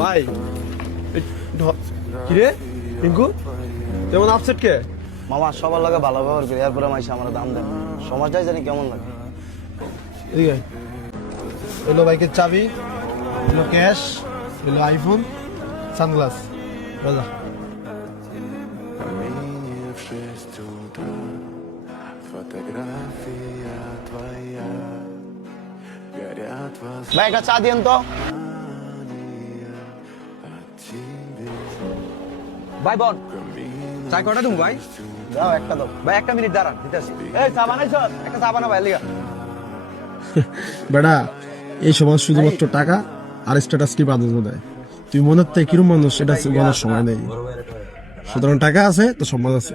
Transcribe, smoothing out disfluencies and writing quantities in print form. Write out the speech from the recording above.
ভাই কিরে টিঙ্কু তেমন আপসেট কে? মামা সবার লাগে ভালো ব্যবহার করি, এরপরে মাইসে আমার দাম দেন, সমাজটাই জানি কেমন লাগে। এদিকে এলো বাইকের চাবি, এলো ক্যাশ, এলো আইফোন, সানগ্লাস, রাজা। ভাই একটা চা দিয়েন তো। ভাই বল চা কটা তুমি ভাই? দাও একটা দাও। ভাই একটা মিনিট দাঁড়ান দিতেছি। এই চা বানাইছ? একটা চা বানা ভাই লিগা। বেটা এই সমাজ শুধুমাত্র টাকা আর স্ট্যাটাস কি প্রাধান্য দেয়। তুই মনের থেকে কিরম মানুষ এটা বলার সময় নেই। সুতরাং টাকা আছে তো সমাজ আছে।